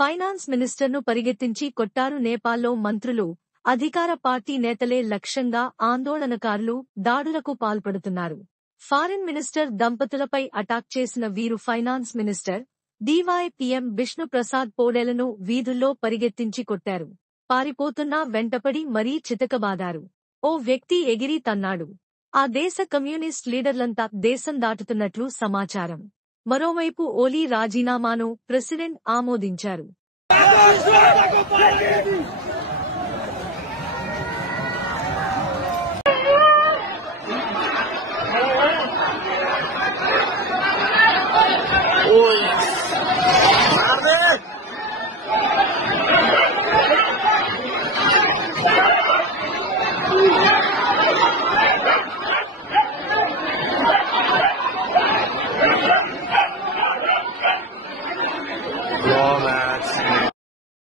Finance మినిస్టర్ను పరిగెత్తించి కొట్టారు. నేపాల్లో మంత్రులు, అధికార పార్టీ నేతలే లక్ష్యంగా ఆందోళనకారులు దాడులకు పాల్పడుతున్నారు. ఫారిన్ మినిస్టర్ దంపతులపై అటాక్ చేసిన వీరు ఫైనాన్స్ మినిస్టర్, డీవైపీఎం బిష్ణు ప్రసాద్ పౌడేలను వీధుల్లో పరిగెత్తించి కొట్టారు. పారిపోతున్నా వెంటపడి మరీ చితకబాదారు. ఓ వ్యక్తి ఎగిరి తన్నాడు. ఆ దేశ కమ్యూనిస్ట్ లీడర్లంతా దేశం దాటుతున్నట్లు సమాచారం. మరోవైపు ఓలీ రాజీనామాను ప్రెసిడెంట్ ఆమోదించారు. Oi.